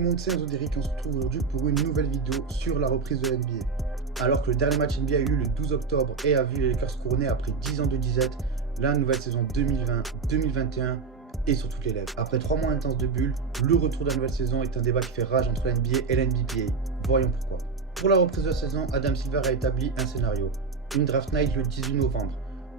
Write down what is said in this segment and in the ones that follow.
tout le monde, c'est Enzo Derrick et on se retrouve aujourd'hui pour une nouvelle vidéo sur la reprise de la NBA. Alors que le dernier match NBA a eu lieu le 12 octobre et a vu les Lakers couronner après 10 ans de disette, la nouvelle saison 2020-2021 est sur toutes les lèvres. Après 3 mois intenses de bulles, le retour de la nouvelle saison est un débat qui fait rage entre la NBA et la NBPA. Voyons pourquoi. Pour la reprise de la saison, Adam Silver a établi un scénario. Une draft night le 18 novembre,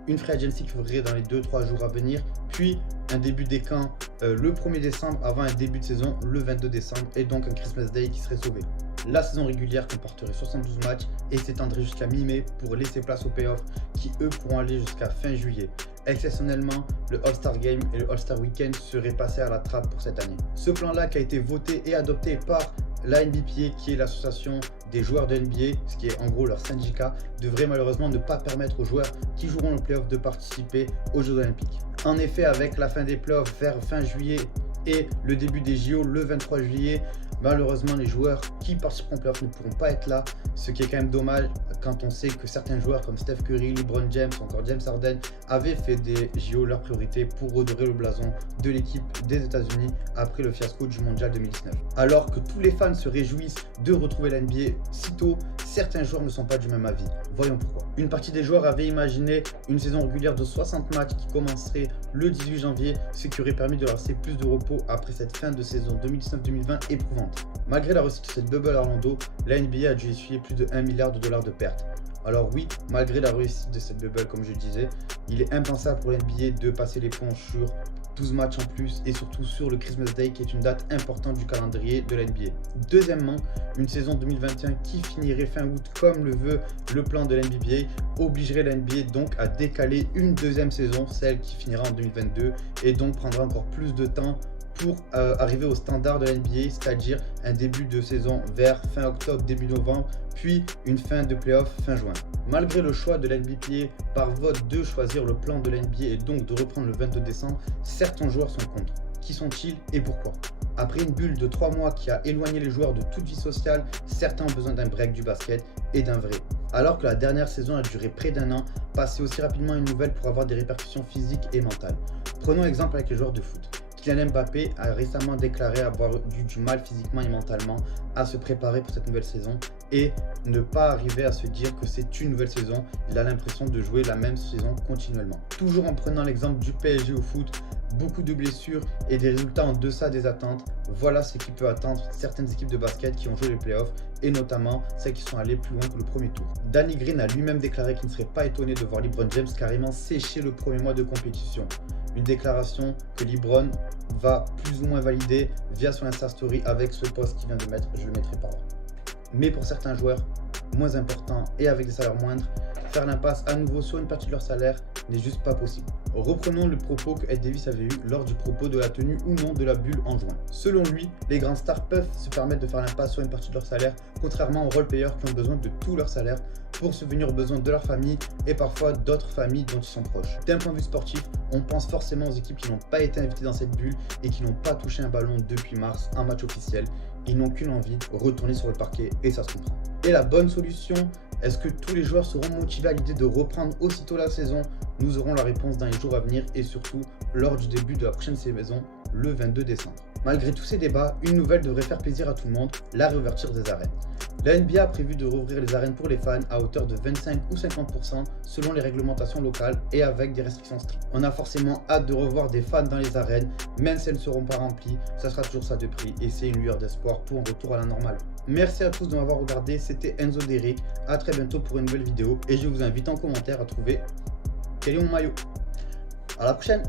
une free agency qui ferait dans les 2-3 jours à venir, puis un début des camps le 1er décembre avant un début de saison le 22 décembre et donc un Christmas Day qui serait sauvé. La saison régulière comporterait 72 matchs et s'étendrait jusqu'à mi-mai pour laisser place aux playoffs qui eux pourront aller jusqu'à fin juillet. Exceptionnellement, le All-Star Game et le All-Star Weekend seraient passés à la trappe pour cette année. Ce plan-là qui a été voté et adopté par la NBPA, qui est l'association des joueurs de NBA, ce qui est en gros leur syndicat, devrait malheureusement ne pas permettre aux joueurs qui joueront le playoff de participer aux Jeux Olympiques. En effet, avec la fin des playoffs vers fin juillet et le début des JO le 23 juillet, malheureusement les joueurs qui participeront aux playoffs ne pourront pas être là, ce qui est quand même dommage quand on sait que certains joueurs comme Steph Curry, LeBron James ou encore James Harden avaient fait des JO leur priorité pour redorer le blason de l'équipe des États-Unis après le fiasco du Mondial 2019. Alors que tous les fans se réjouissent de retrouver la NBA si tôt, certains joueurs ne sont pas du même avis. Voyons pourquoi. Une partie des joueurs avait imaginé une saison régulière de 60 matchs qui commencerait le 18 janvier, ce qui aurait permis de leur laisser plus de repos après cette fin de saison 2019-2020 éprouvante. Malgré la réussite de cette bubble à Orlando, la NBA a dû essuyer plus de 1 milliard de dollars de pertes. Alors oui, malgré la réussite de cette bubble, comme je disais, il est impensable pour la NBA de passer l'éponge sur 12 matchs en plus et surtout sur le Christmas Day qui est une date importante du calendrier de la NBA. Deuxièmement, une saison 2021 qui finirait fin août comme le veut le plan de la NBA obligerait la NBA donc à décaler une deuxième saison, celle qui finira en 2022 et donc prendra encore plus de temps pour arriver au standard de la NBA, c'est-à-dire un début de saison vers fin octobre, début novembre, puis une fin de playoff fin juin. Malgré le choix de la NBPA par vote de choisir le plan de la NBA et donc de reprendre le 22 décembre, certains joueurs sont contre. Qui sont-ils et pourquoi? Après une bulle de 3 mois qui a éloigné les joueurs de toute vie sociale, certains ont besoin d'un break du basket et d'un vrai. Alors que la dernière saison a duré près d'un an, passer aussi rapidement une nouvelle pour avoir des répercussions physiques et mentales. Prenons exemple avec les joueurs de foot. Kylian Mbappé a récemment déclaré avoir eu du mal physiquement et mentalement à se préparer pour cette nouvelle saison et ne pas arriver à se dire que c'est une nouvelle saison. Il a l'impression de jouer la même saison continuellement. Toujours en prenant l'exemple du PSG au foot, beaucoup de blessures et des résultats en deçà des attentes. Voilà ce qui peut attendre certaines équipes de basket qui ont joué les playoffs et notamment celles qui sont allées plus loin que le premier tour. Danny Green a lui-même déclaré qu'il ne serait pas étonné de voir LeBron James carrément sécher le premier mois de compétition. Une déclaration que LeBron va plus ou moins valider via son Insta Story avec ce post qu'il vient de mettre, je le mettrai par là. Mais pour certains joueurs moins importants et avec des salaires moindres, faire l'impasse à nouveau sur une partie de leur salaire n'est juste pas possible. Reprenons le propos que Ed Davis avait eu lors du propos de la tenue ou non de la bulle en juin. Selon lui, les grands stars peuvent se permettre de faire l'impasse sur une partie de leur salaire, contrairement aux role-players qui ont besoin de tout leur salaire pour subvenir aux besoins de leur famille et parfois d'autres familles dont ils sont proches. D'un point de vue sportif, on pense forcément aux équipes qui n'ont pas été invitées dans cette bulle et qui n'ont pas touché un ballon depuis mars en match officiel. Ils n'ont qu'une envie, retourner sur le parquet et ça se comprend. Et la bonne solution, est-ce que tous les joueurs seront motivés à l'idée de reprendre aussitôt la saison? Nous aurons la réponse dans les jours à venir et surtout lors du début de la prochaine saison, le 22 décembre. Malgré tous ces débats, une nouvelle devrait faire plaisir à tout le monde, la réouverture des arènes. La NBA a prévu de rouvrir les arènes pour les fans à hauteur de 25 ou 50% selon les réglementations locales et avec des restrictions strictes. On a forcément hâte de revoir des fans dans les arènes, même si elles ne seront pas remplies, ça sera toujours ça de prix et c'est une lueur d'espoir pour un retour à la normale. Merci à tous de m'avoir regardé, c'était Enzo Derrick, à très bientôt pour une nouvelle vidéo et je vous invite en commentaire à trouver quel est mon maillot. À la prochaine!